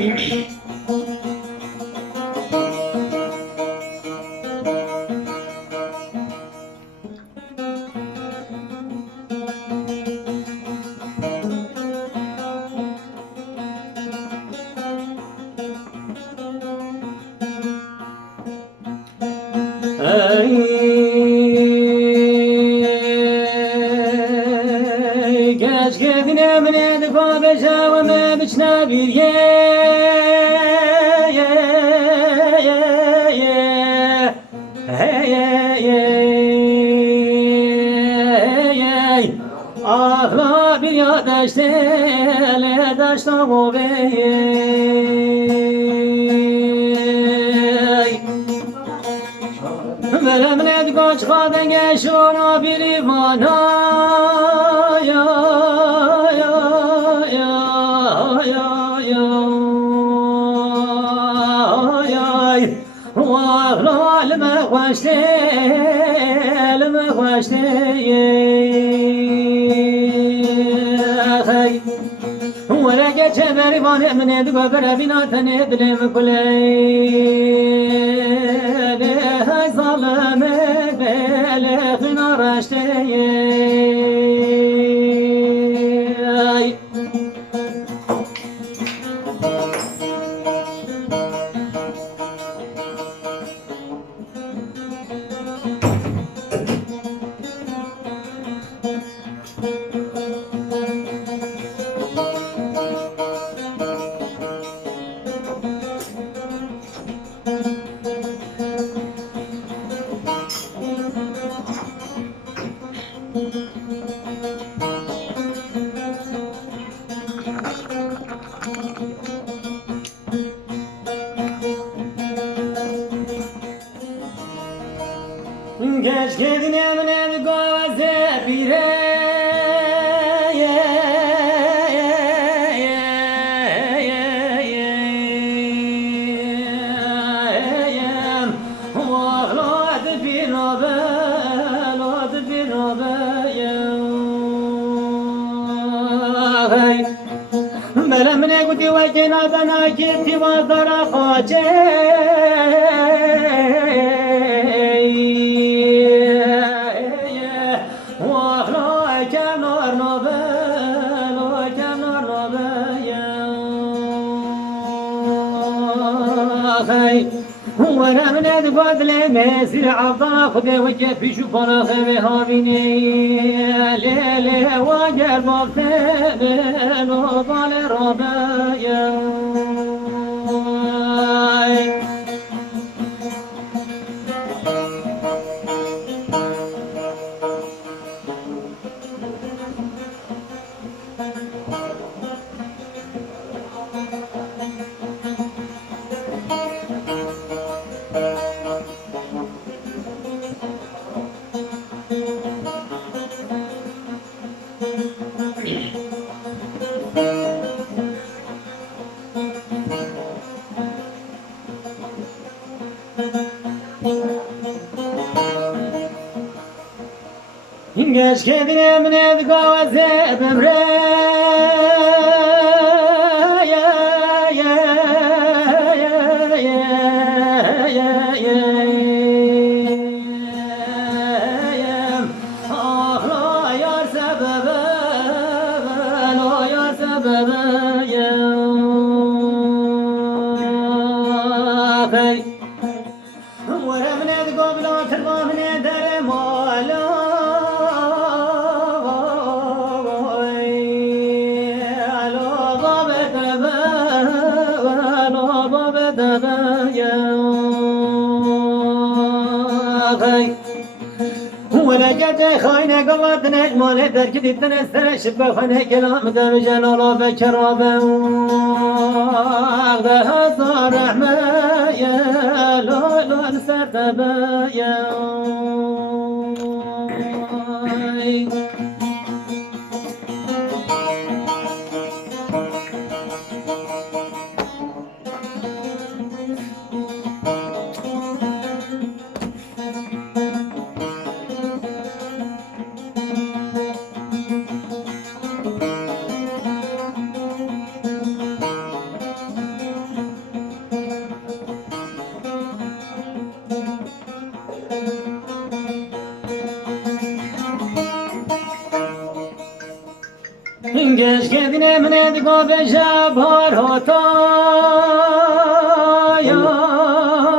Geç gidine mine de babacağım biçna bir ahla bir yadaş tele daşta o Veremred kaç kadın geç ona bir ivana ya ya ya ya ya ya Vahlal hoş değil hoş değil ولا جبر من من دغبر بنات ندلم كلي هاي ظلم بلغ نرشتي Geç gidin emine gaze bire من قلت وجنا دنا جيت وزر خاجي واخلا كنار نوبل وكنار نوبل وانا من الفضل مسير عبدا خذ وجه في شوفنا خبي هاميني ليلي وجر بابتبل وطال ربايا Geç kendine emine gaze bemre ahla yar sebebe lo yar sebebe ورمنا قبل ترمامنا درمالا ولا جت خاينة قبض نجمة لدرك دي تنسر شبه خانة كلام دمجان الله بكرابه أخذها صار رحمة لا لا نسرتبه گش کردین من ادگاه به جبار هاتا یا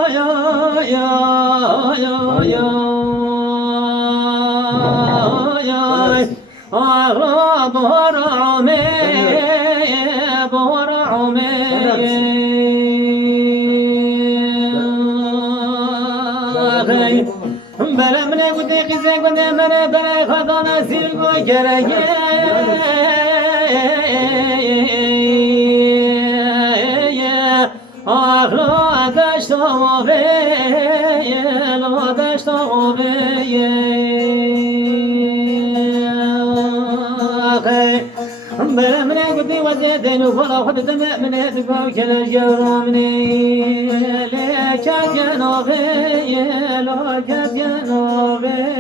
یا یا یا یا یا آغا بار عمه بار عمه برم نگوده قیزه گنده منه بره خدا نسیر گو گرگه آخلا دشت آوه لا دشت آوه برم نگوده وزیدن و فرا خود دمه تکاو کلش گرامنی لکت جنابه لکت جنابه